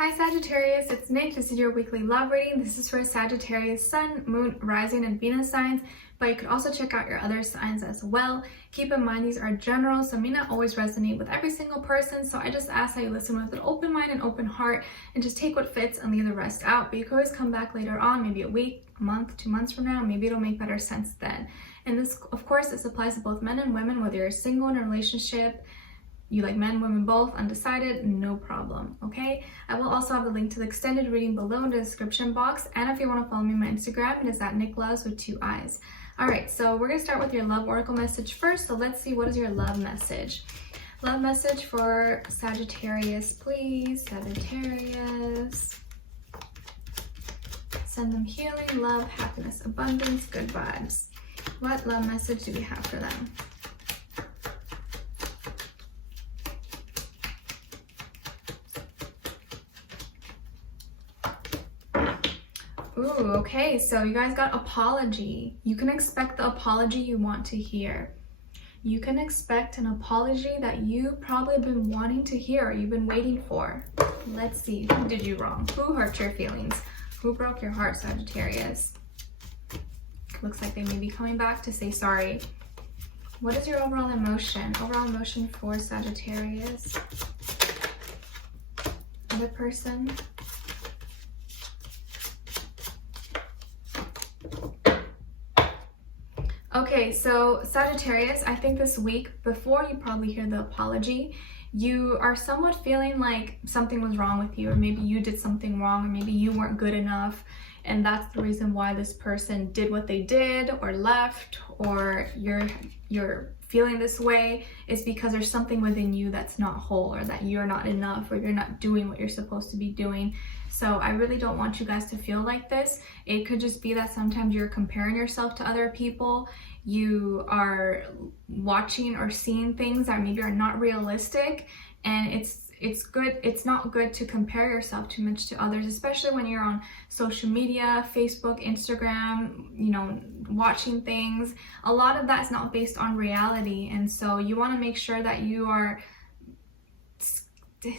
Hi Sagittarius, it's Nick. This is your weekly love reading. This is for Sagittarius, Sun, Moon, Rising, and Venus signs, but you could also check out your other signs as well. Keep in mind these are general, so may not always resonate with every single person, so I just ask that you listen with an open mind and open heart and just take what fits and leave the rest out. But you can always come back later on, maybe a week, a month, 2 months from now, maybe it'll make better sense then. And this, of course, this applies to both men and women, whether you're single in a relationship, you like men, women, both, undecided, no problem, okay? I will also have the link to the extended reading below in the description box, and if you want to follow me on my Instagram, it is at Nicloves with 2 eyes. All right, so we're gonna start with your love oracle message first, so let's see, what is your love message? Love message for Sagittarius, please, Sagittarius. Send them healing, love, happiness, abundance, good vibes. What love message do we have for them? Ooh, okay, so you guys got apology. You can expect the apology you want to hear. You can expect an apology that you probably have been wanting to hear or you've been waiting for. Let's see, who did you wrong? Who hurt your feelings? Who broke your heart, Sagittarius? Looks like they may be coming back to say sorry. What is your overall emotion? Overall emotion for Sagittarius? Other person? Okay, so Sagittarius, I think this week, before you probably hear the apology, you are somewhat feeling like something was wrong with you, or maybe you did something wrong, or maybe you weren't good enough, and that's the reason why this person did what they did or left, or you're feeling this way is because there's something within you that's not whole, or that you're not enough, or you're not doing what you're supposed to be doing. So I really don't want you guys to feel like this. It could just be that sometimes you're comparing yourself to other people. You are watching or seeing things that maybe are not realistic, and it's not good to compare yourself too much to others, especially when you're on social media, Facebook, Instagram, you know, watching things. A lot of that is not based on reality, and so you want to make sure that you are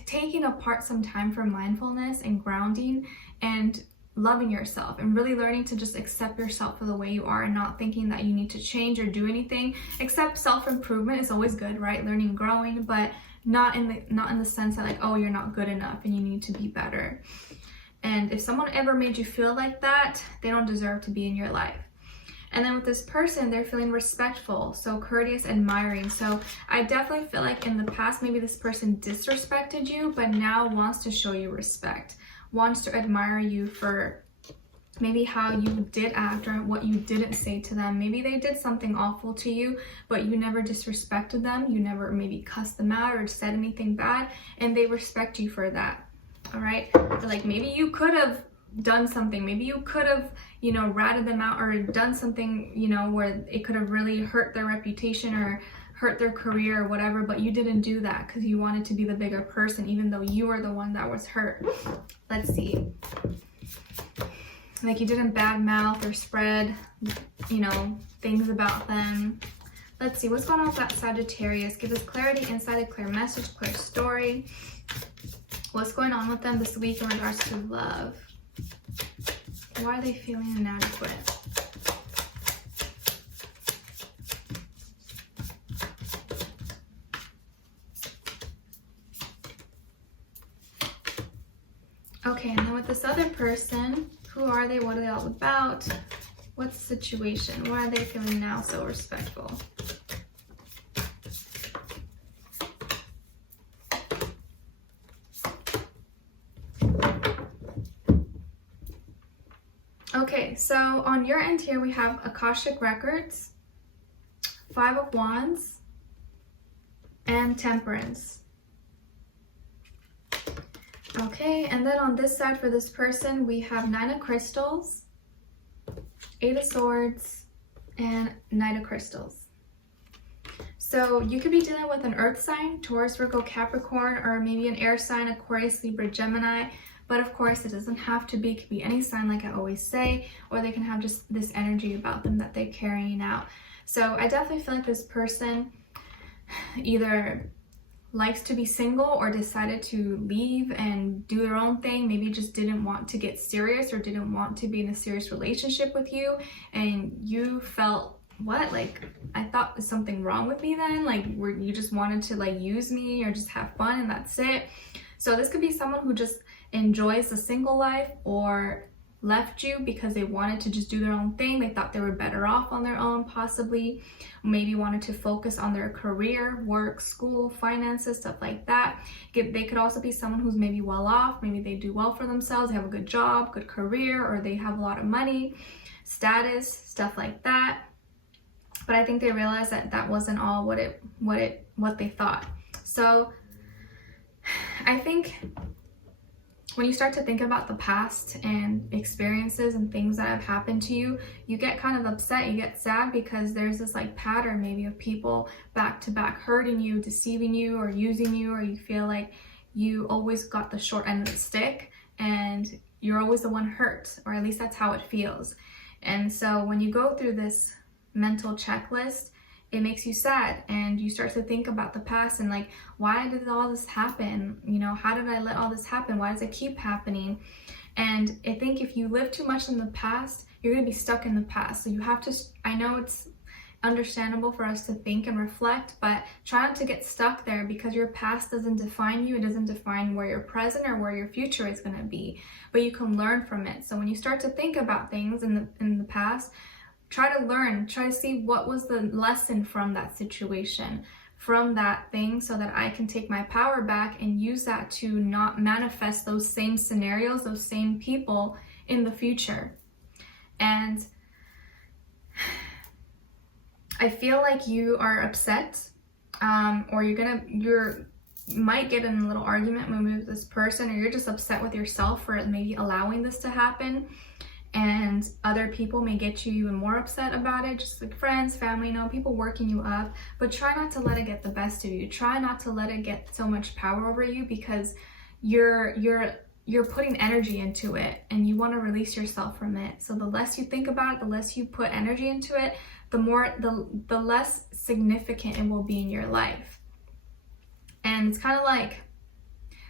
taking apart some time for mindfulness and grounding and loving yourself and really learning to just accept yourself for the way you are and not thinking that you need to change or do anything. Except self-improvement is always good, right? Learning, growing, but not in the sense that like, oh, you're not good enough and you need to be better. And if someone ever made you feel like that, they don't deserve to be in your life. And then with this person, they're feeling respectful, so courteous, admiring. So I definitely feel like in the past, maybe this person disrespected you, but now wants to show you respect, wants to admire you for maybe how you did act or what you didn't say to them. Maybe they did something awful to you, but you never disrespected them. You never maybe cussed them out or said anything bad, and they respect you for that. All right? Like maybe you could have done something, maybe you could have, you know, ratted them out or done something, you know, where it could have really hurt their reputation or hurt their career or whatever, but you didn't do that because you wanted to be the bigger person, even though you were the one that was hurt. Let's see. Like you didn't badmouth or spread, you know, things about them. Let's see, what's going on with that Sagittarius? Give us clarity, insight, a clear message, clear story. What's going on with them this week in regards to love? Why are they feeling inadequate? Okay, and then with this other person, who are they? What are they all about? What's the situation? Why are they feeling now so respectful? Okay, so on your end here, we have Akashic Records, 5 of Wands, and Temperance. Okay, and then on this side for this person, we have 9 of Crystals, 8 of Swords, and Knight of Crystals. So you could be dealing with an earth sign, Taurus, Virgo, Capricorn, or maybe an air sign, Aquarius, Libra, Gemini. But of course, it doesn't have to be. It could be any sign, like I always say, or they can have just this energy about them that they're carrying out. So I definitely feel like this person either likes to be single or decided to leave and do their own thing, maybe just didn't want to get serious or didn't want to be in a serious relationship with you, and you felt, what, like, I thought there's something wrong with me then, like, where you just wanted to like use me or just have fun and that's it. So this could be someone who just enjoys the single life or left you because they wanted to just do their own thing. They thought they were better off on their own, possibly. Maybe wanted to focus on their career, work, school, finances, stuff like that. They could also be someone who's maybe well off. Maybe they do well for themselves. They have a good job, good career, or they have a lot of money, status, stuff like that. But I think they realized that that wasn't all what they thought. So I think when you start to think about the past and experiences and things that have happened to you, you get kind of upset, you get sad, because there's this like pattern maybe of people back to back hurting you, deceiving you, or using you, or you feel like you always got the short end of the stick and you're always the one hurt, or at least that's how it feels. And so when you go through this mental checklist, it makes you sad, and you start to think about the past and like, why did all this happen? You know, how did I let all this happen? Why does it keep happening? And I think if you live too much in the past, you're going to be stuck in the past. So you have to, I know it's understandable for us to think and reflect, but try not to get stuck there, because your past doesn't define you. It doesn't define where your present or where your future is going to be, but you can learn from it. So when you start to think about things in the past, try to learn, try to see what was the lesson from that situation, from that thing, so that I can take my power back and use that to not manifest those same scenarios, those same people in the future. And I feel like you are upset, or you might get in a little argument maybe with this person, or you're just upset with yourself for maybe allowing this to happen. And other people may get you even more upset about it, just like friends, family, people working you up. But try not to let it get the best of you. Try not to let it get so much power over you, because you're putting energy into it and you want to release yourself from it. So the less you think about it, the less you put energy into it, the less significant it will be in your life. And it's kind of like,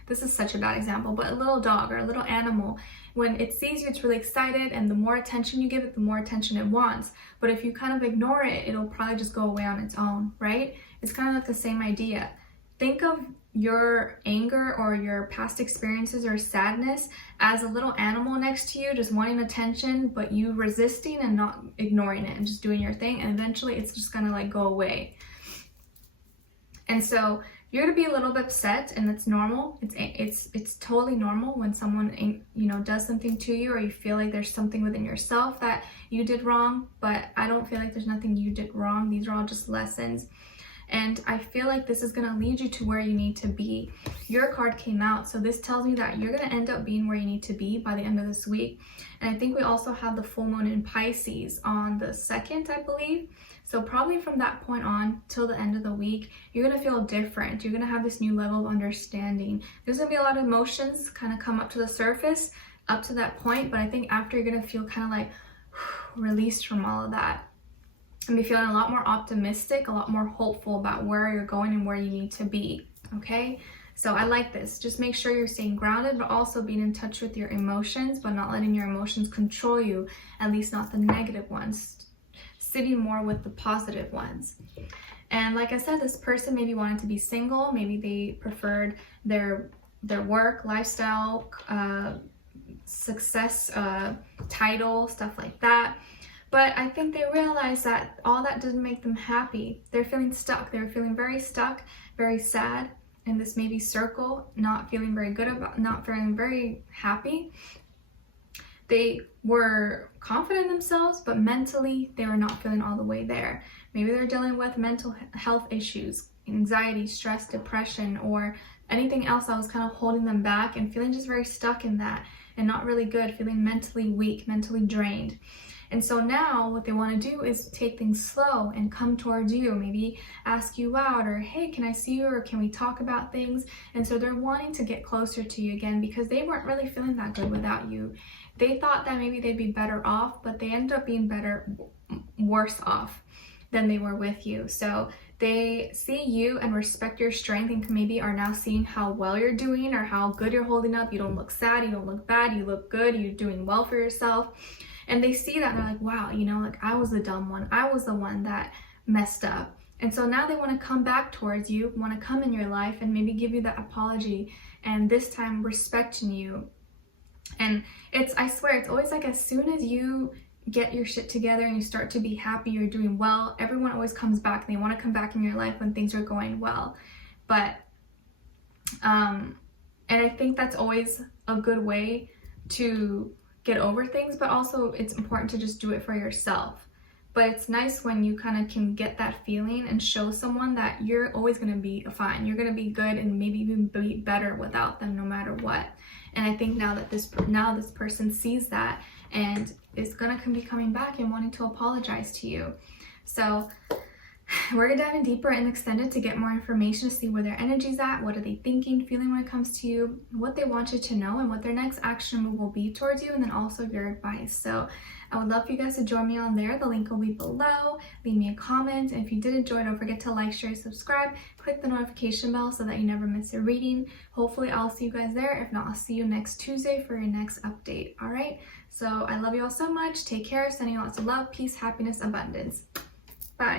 this is such a bad example, but a little dog or a little animal, when it sees you, it's really excited, and the more attention you give it, the more attention it wants. But if you kind of ignore it, it'll probably just go away on its own, right? It's kind of like the same idea. Think of your anger or your past experiences or sadness as a little animal next to you, just wanting attention, but you resisting and not ignoring it and just doing your thing, and eventually it's just gonna like go away. And so you're gonna be a little bit upset, and it's normal. It's totally normal when someone does something to you, or you feel like there's something within yourself that you did wrong. But I don't feel like there's nothing you did wrong. These are all just lessons. And I feel like this is gonna lead you to where you need to be. Your card came out, so this tells me that you're gonna end up being where you need to be by the end of this week. And I think we also have the full moon in Pisces on the 2nd, I believe. So probably from that point on till the end of the week, you're going to feel different. You're going to have this new level of understanding. There's going to be a lot of emotions kind of come up to the surface up to that point, but I think after you're going to feel kind of like released from all of that, and be feeling a lot more optimistic, a lot more hopeful about where you're going and where you need to be, okay? So I like this. Just make sure you're staying grounded, but also being in touch with your emotions, but not letting your emotions control you, at least not the negative ones. Sitting more with the positive ones. And like I said, this person maybe wanted to be single. Maybe they preferred their work, lifestyle, success, title, stuff like that. But I think they realized that all that didn't make them happy. They're feeling stuck. They were feeling very stuck, very sad in this maybe circle, not feeling very good about, not feeling very happy. They were confident in themselves, but mentally they were not feeling all the way there. Maybe they're dealing with mental health issues, anxiety, stress, depression, or anything else that was kind of holding them back, and feeling just very stuck in that and not really good, feeling mentally weak, mentally drained. And so now what they want to do is take things slow and come towards you, maybe ask you out, or hey, can I see you, or can we talk about things? And so they're wanting to get closer to you again, because they weren't really feeling that good without you. They thought that maybe they'd be better off, but they ended up being worse off. than they were with you. So they see you and respect your strength, and maybe are now seeing how well you're doing or how good you're holding up. You don't look sad, you don't look bad, you look good, you're doing well for yourself. And they see that and they're like, wow, you know, like I was the dumb one. I was the one that messed up. And so now they want to come back towards you, want to come in your life and maybe give you that apology, and this time respecting you. And I swear, it's always like as soon as you get your shit together and you start to be happy, you're doing well, everyone always comes back and they want to come back in your life when things are going well. But and I think that's always a good way to get over things, but also it's important to just do it for yourself. But it's nice when you kind of can get that feeling and show someone that you're always going to be fine, you're going to be good, and maybe even be better without them no matter what. And I think now that this person sees that and is going to be coming back and wanting to apologize to you. So we're going to dive in deeper and extended to get more information, to see where their energy's at, what are they thinking, feeling when it comes to you, what they want you to know, and what their next action move will be towards you, and then also your advice. So I would love for you guys to join me on there. The link will be below. Leave me a comment. And if you did enjoy, don't forget to like, share, subscribe. Click the notification bell so that you never miss a reading. Hopefully I'll see you guys there. If not, I'll see you next Tuesday for your next update. All right? So I love you all so much. Take care. Sending you lots of love, peace, happiness, abundance.